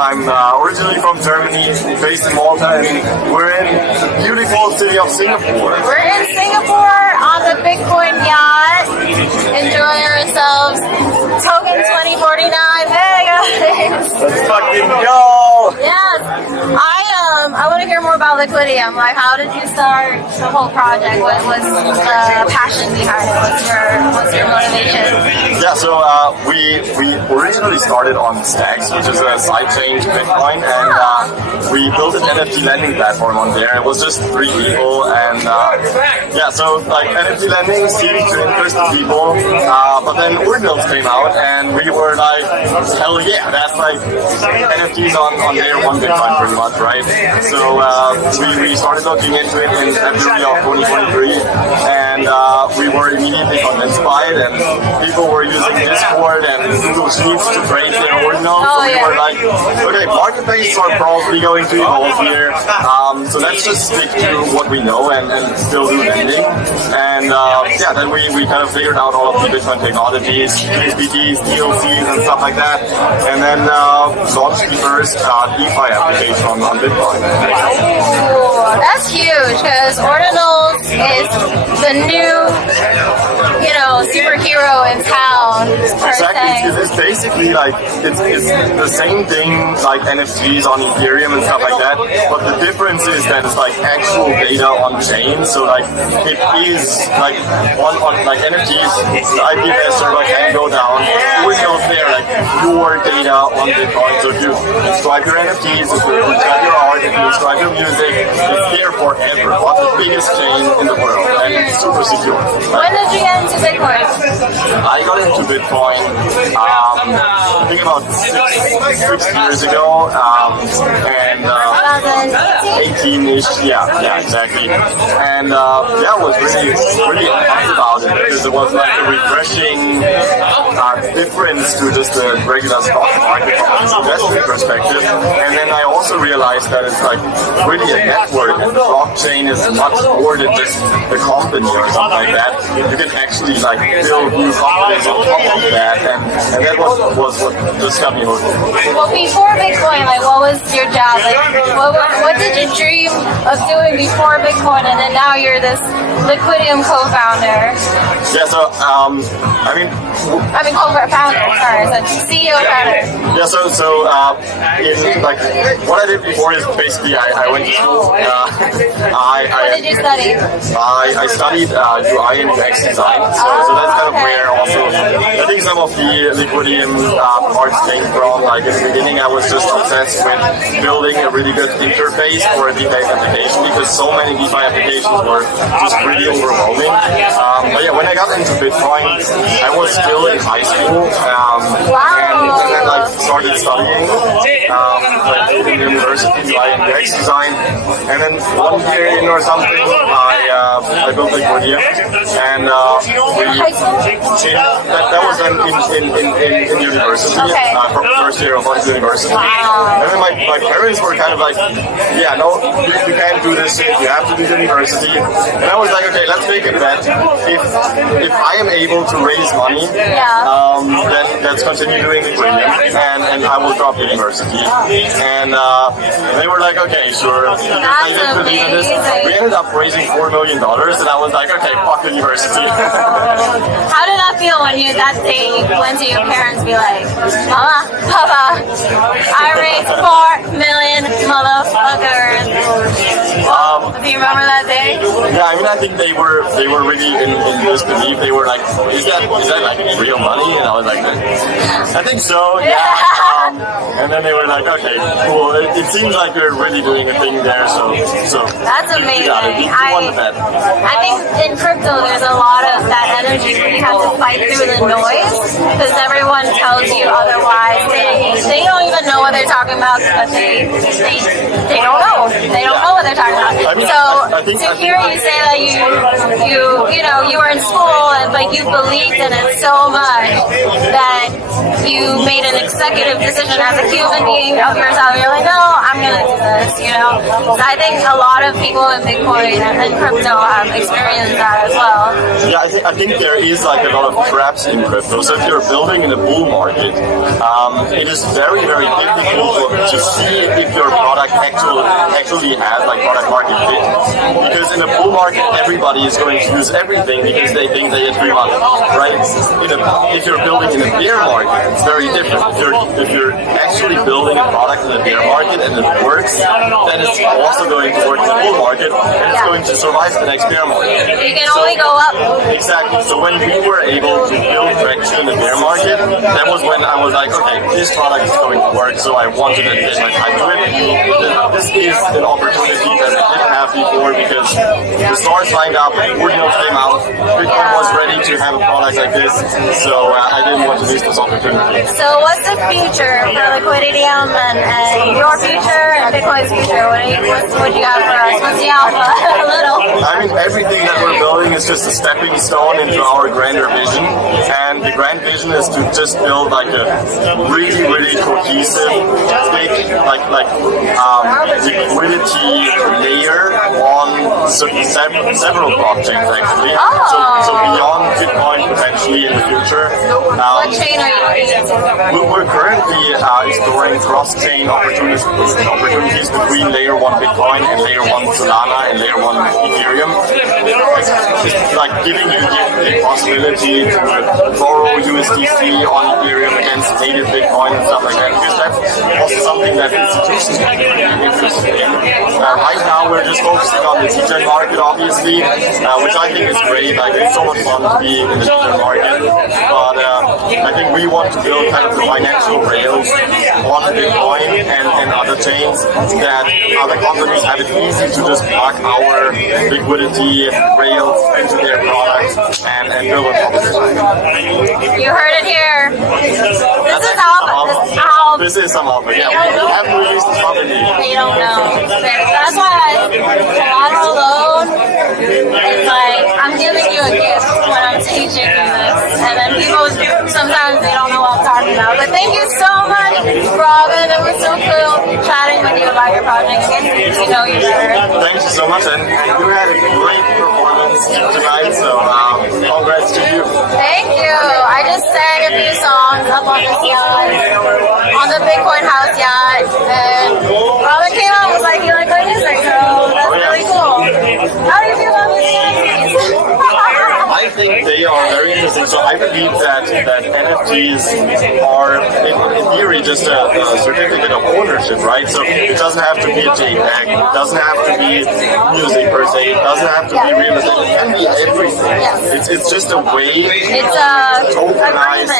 I'm originally from Germany, based in Malta, and we're in the beautiful city of Singapore. We're in Singapore on the Bitcoin yacht, enjoying ourselves. Token 2049. Hey guys! Let's fucking go! Yes, I want to hear more about Liquidium. Like, how did you start the whole project? What was the passion behind it? What's your motivation? Yeah, so we originally started on Stacks, which is a sidechain to Bitcoin, and we built an NFT lending platform on there. It was just 3 people, and yeah, so like NFT lending seemed to interest people, but then ordinals came out, and we were like, hell yeah, that's like NFTs on layer 1 Bitcoin pretty much, right? So we started looking into it in February of 2023, and we were immediately convinced by it, and people were using Discord and Google Sheets to trade their ordinals. So we were like, okay, marketplaces are probably going to evolve here, so let's just stick to what we know and still do lending. And yeah, then we kind of figured out all of the Bitcoin technologies, PSBTs, DLCs, and stuff like that, and then launched the first DeFi application on Bitcoin. Ooh, that's huge, because ordinals is the new, superhero in town. Exactly, it's basically like, it's the same thing like NFTs on Ethereum and stuff like that, but the difference is that it's like actual data on chain, so like it is like on like NFTs, the IPFS server can go down, ordinals there, like your data on Bitcoin, so if you subscribe your NFTs, if you subscribe your art, if you subscribe your music, it's there forever, on the biggest chain in the world, and it's super secure. When did you get into Bitcoin? I got into Bitcoin, I think about six years ago, and 18-ish, yeah, exactly. And yeah, I was really happy about it, because it was like a refreshing difference to just the regular stock market from an investment perspective. And then I also realized that it's like really a network, and the blockchain is much more than just a company or something like that. You can actually like build new companies on top of that, and that was what just got me hooked. Well, before Bitcoin, like, what was your job? Like, what did you dream of doing before Bitcoin, and then now you're this Liquidium co-founder? Yeah, so I mean co-founder. Sorry, I said CEO founder. Yeah, so in like what I did before is basically I went to school. What did you study? I studied UI and UX design, so that's kind of where also I think some of the Liquidium parts came from. Like in the beginning, I was just obsessed with building a really good interface for a DeFi application, because so many DeFi applications were just really overwhelming. But yeah, when I got into Bitcoin, I was still in high school, and then I started studying like in university, UI and UX design, and then one year in or something, I built Liquidium, and that was then in university, from first year of university. And then my parents were kind of like, yeah, no, you can't do this, you have to do university. And I was like, okay, let's make a bet. If I am able to raise money, then let's continue doing Liquidium, and I will drop university. And they were like, okay, sure. We ended up raising $4 million, and I was like, okay, fuck university. How did that feel when that day you went to your parents and be like, Mama, Papa, I raised 4 million motherfuckers? Do you remember that day? Yeah, I mean, I think they were really in disbelief. They were like, is that like real money? And I was like, I think so, yeah. And then they were like, okay, cool. It seems like you're really doing a thing there, so. That's amazing. You won the bet. I think in crypto there's a lot of that energy where you have to fight through the noise, because everyone tells you otherwise. They don't even know what they're talking about, but they don't know. They don't know what they're talking about. I mean, so to hear you say that you were in school, but you believed in it so much that you made an executive decision as a human being of yourself. You're like, no, I'm gonna do this. So I think a lot of people in Bitcoin and crypto have experienced that as well. Yeah, I think there is like a lot of traps in crypto. So if you're building in a bull market, it is very, very difficult to to see if your product actually has like product market fit. Because in a bull market, everybody is going to use everything because they think they get free money, right? If you're building in a bear market, it's very different. If you're actually building a product in a bear market and it works, then it's also going to work in the bull market and it's going to survive the next bear market. You can only go up. Exactly. So when we were able to build traction in the bear market, that was when I was like, okay, this product is going to work, so I want to dedicate my time to it. This is an opportunity that we didn't have before because the stars lined up, ordinals came out, Bitcoin was ready to have a product like this, so I didn't want to miss this opportunity. So what's the future for Liquidium and your future and Bitcoin's future? What do you have for us? What's the alpha? A little. I mean, everything that we're building is just a stepping stone into our grander vision, and the grand vision is to just build like a really, really cohesive, big, liquidity layer on several blockchains actually. So beyond Bitcoin potentially in the future. What chain are you using? We're currently exploring cross-chain opportunities between layer 1 Bitcoin and layer 1 Solana and layer 1 Ethereum. It's like giving you the possibility to borrow USDC on Ethereum against native Bitcoin and stuff like that, because that's also something that institutions are interested in. Right now we're just focusing on the teacher market, obviously, which I think is great. Like, it's so much fun to be in the teacher market, but I think we want to build kind of the financial rails on Bitcoin and other chains that other companies have it easy to just plug our liquidity rails into their products and build on top of it. You heard it here. This is alpha. This is some alpha, yeah. We haven't released this publicly. They don't know. That's why collateral loan is like, I'm giving you a gift when I'm teaching you this. And then people, sometimes they don't know what I'm talking about. But thank you so much, Robin. It was so cool chatting with you about your project and getting to know you better. Thank you so much, and you had a great performance tonight, so congrats to you. Thank you. I just sang a few songs up on this yacht, on the Bitcoin house yacht, and Robin came out and was like, you like my music, so that's really cool. How do you feel about music NFTs? I think they are very interesting. So I believe that NFTs are, in theory, just a certificate of ownership, right? So it doesn't have to be a JPEG, it doesn't have to be music per se, it doesn't have to be real estate, it can be everything. It's just a way to tokenize.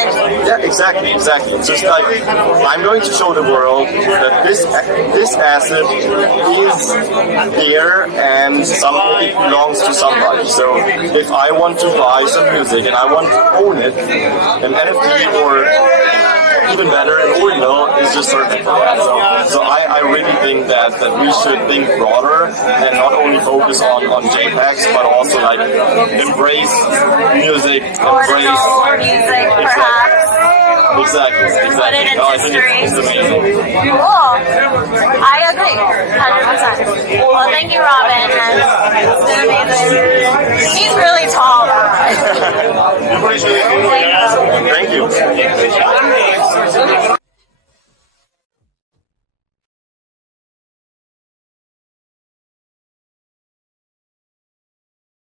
Yeah, exactly. It's just like, I'm going to show the world that this asset is there and it belongs to somebody. So if I want to buy some music and I want to own it, an NFT or even better, an ordinal is just perfect for that. So I really think that we should think broader and not only focus on JPEGs, but also like embrace music, embrace music, perhaps. Exactly. Put it in history. It's amazing. Cool. I agree, 100%. Well, thank you, Robin. And it's been amazing. He's really tall. Thank you.